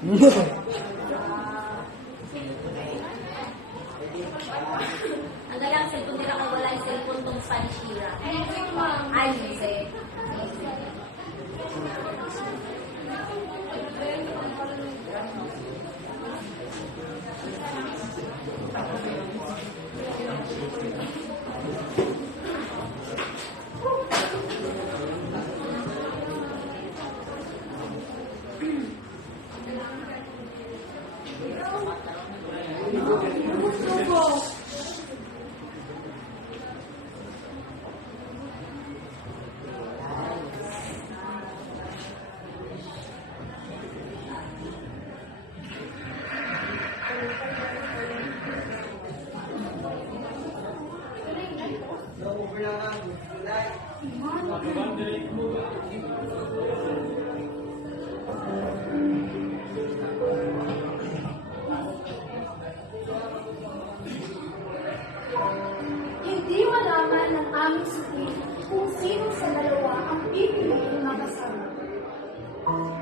Ang galang cellphone nila kung wala yung cellphone tong Sanshira. Ay, hindi. Hindi malaman ng aming suki kung sino sa dalawa ang pipiliin makasama.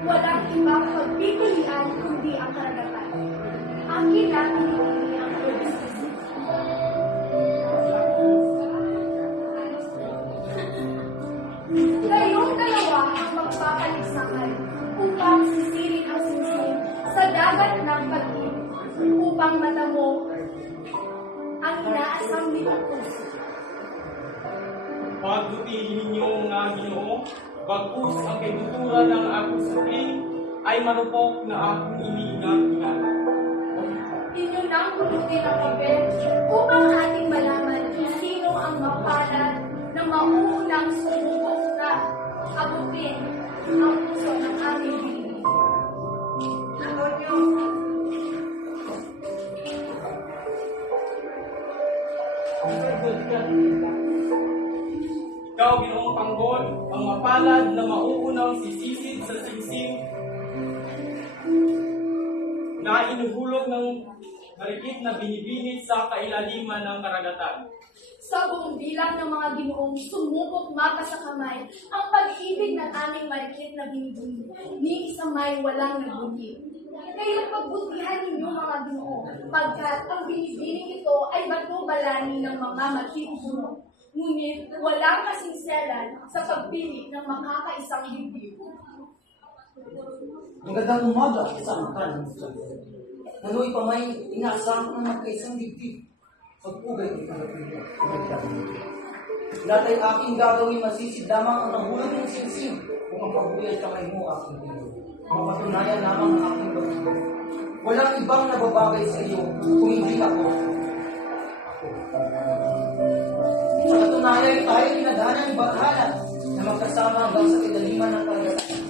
Walang ibang pagpipilian kundi ang karagatan. Akin lang pinili ang pagpipili. Kayong dalawa ang magpapaligsahan upang sisirin ang singsing sa dagat ng pag-ibig upang matamo ang inaasang nitong puso. Pagbutihin ninyo mga Ginoo, bagkus ang kaibuturan ng akong suki ay marupok na akong iniingat-ingat. Inyo nang bunutin ang papel upang ating malaman kung sino ang mapalad na mauunang sumubok na abutin ang puso ng aming bibig. Ikaw, Ginoong Panggol, ang mapalad na mauunang sisisid sa singsing na inuhulog ng marikit na binibinit sa kailaliman ng karagatan. Sa buong bilang ng mga Ginoong sumubok mapa sa kamay ang pag-ibig ng aming marikit na binibini, ni isang may walang nagbunyi. Kaya pagbutihan ninyo mga Ginoo, pagkat ang binibining ito ay bato-balani ng mga matipuno. Ngunit walang kasinselan sa pagpili ng makakaisang bibig. Magandang umaga sa angkan. Nanoy pa may inaasahan ng magkaisang dibdib. Pagpugay ng kalapino. Lahat ay aking gagawin masisid lamang ang nahulog ng singsing kung ang pagbuyat kamay mo aking dito. Mapatunayan lamang ang aking pag-ibig. Walang ibang nababagay sa iyo kung hindi ako. Sa katunayan tayo pinadaanan ng bakalan na magkasama hanggang sa kinaliman ng karagatan.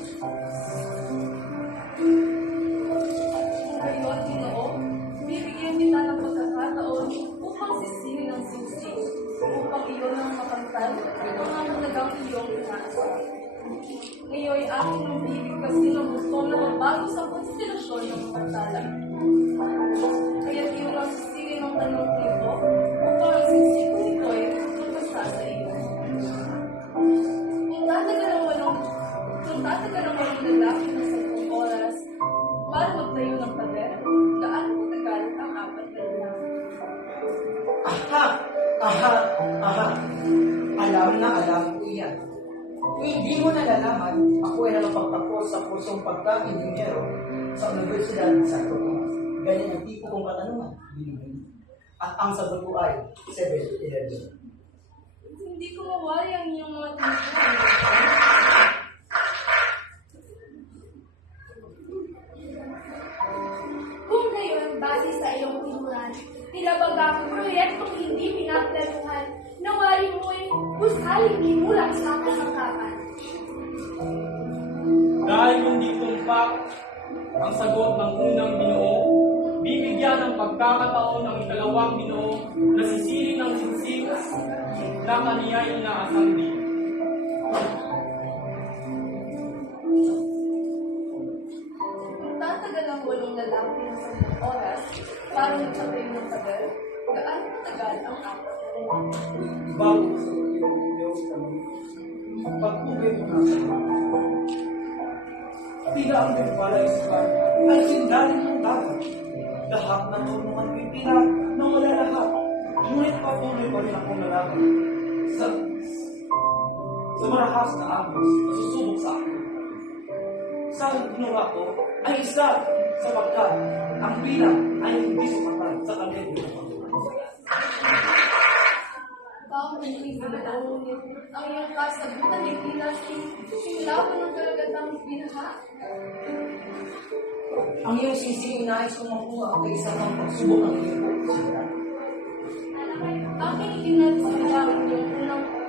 Ngayon, Ginoo, bibigyan kita ng pagkakataon upang sisihin ang singsing, upang iyon ang mapantay ang mga talagang iyong inaasahan. Ngayon, aking ang bibig kasi ng gusto na magbago sa konstitusyon ng pagtala. Kaya iyon ang sisihin ng tanong nito upang ang singsing ko nito ay magbasa sa iyo. Kung tatagal ang walong lalaki ng 10 oras, para magtayo ng pader, gaano matagal ang 4 na lalaki? Aha. Alam na alam ko iyan. Kung hindi mo nalalaman, ako ay nakapagtapos sa kursong pagka-inhinyero sa Universidad sa Santo Tomas. Ganyan ang tipo kong katanungan, binibini. At ang sagot ko ay 7-11. Hindi ko mawari ang iyong mga tinatawag. Kung ngayon, base sa iyong tinuran, tinabagang proyektong hindi pinaplanuhan, nawari mo ay gusaling imulang sa kasangkapan. Dahil hindi tumpak ang sagot ng unang Ginoo, bibigyan ng pagkakataon ng ikalawang Ginoo na sisirin ng singsing na kaniya inaasang din. Kung tatagal ang 8 lalaki ng 10 oras para magpatayo ng tagal, gaano matagal ang 4 na lalaki? Bago sa iyong Diyos kami, pagpugay mo na sa mga. tila ang nagpalaisipan ay sindarin ng dagat. Lahat ng tulungan pipila na wala lahat. Ngunit patuloy pa rin akong lalaban sa marahas na agos na susubok sa akin. Sa ginawa ko ay isa sapagkat ang bilang ay hindi sukatan sa kanyang ginagawa. Bakit hindi ba ang iyong kasagutan ay tila singlawan ng karagatang binaha? Ang iyong sisi inais kong makuha ay isang ng pagsubok ng iyong pagkasilan. Aking itinatila ang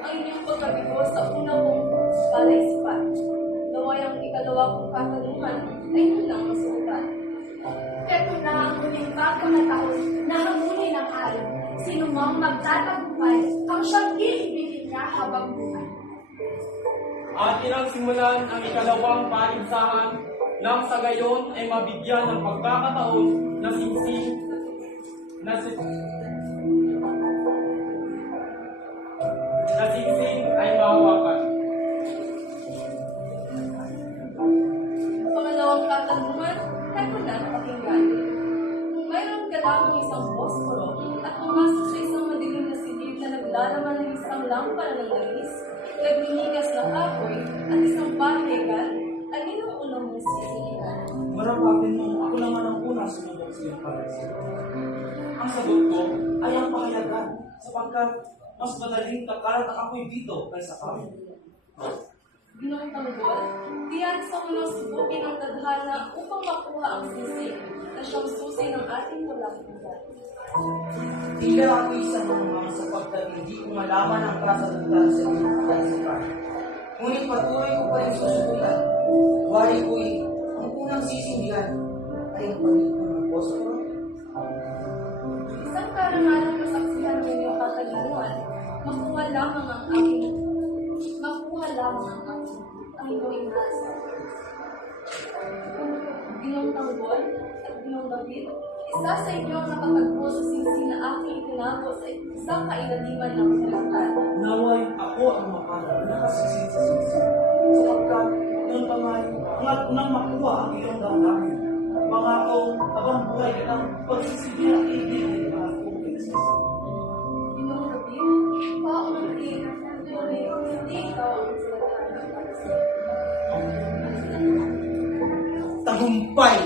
inyong pagkabigo sa unang kong palaisipan. Naway ang ikalawa kong katanungan ay unang masukat. Ito na ang muling pagkakataon na hamulin ng araw. Sino mang magtatagumpay ang siyang iibigin niya habang buhay. Atin ang simulan ang ikalawang paligsahan nang sa gayon ay mabigyan ng pagkakataon na singsing ay mahawakan. Pangalawang katanungan, ito na pakinggan. Kung mayroon ka lamang isang posporo at pumasok sa isang madilim na silid na naglalaman ng isang lampara ng langis, nagliligas ng kahoy at isang pahegan, ay ang unang mong sisilihan. Marapapin mo, ako naman ang una sumubok sa iyong palaisipan. Ang sagot ko ay ang pahayagan sapagkat mas madaling kakalat ang ako'y dito kaysa kami. Ginoong tanggol, diyan sa unang subukin ang tadhana upang makuha ang sisi na siyang susi ng ating pulakitan. Tila ako isa naman sapagkat hindi ko malaman ang kasagutan sa iyong palaisipan. Ngunit patuloy ko pa rin susubukan. Wari ko'y ang unang sisindihan ay ang pagiging ng posporo. Isang karangalang masaksihan ng iyong katalungan, makuha lamang ang iyong inasa. Ginong tanggol at ginong David, isa sa inyo ang nakatagpo sa sisi na aking itinago sa isang kailaliman ng bulatan. Naway ako ang mapalad na nakasisid sa sisi. Sapagkat noon pa man, ang unang makuha ang iyong damdamin. Mga akong habang buhay kitang pagsisigil ang ibigin ng mga akong pinasisi. Ginong David, paunti, tuloy, hindi ikaw ang sinatana para sa iyo. Tagumpay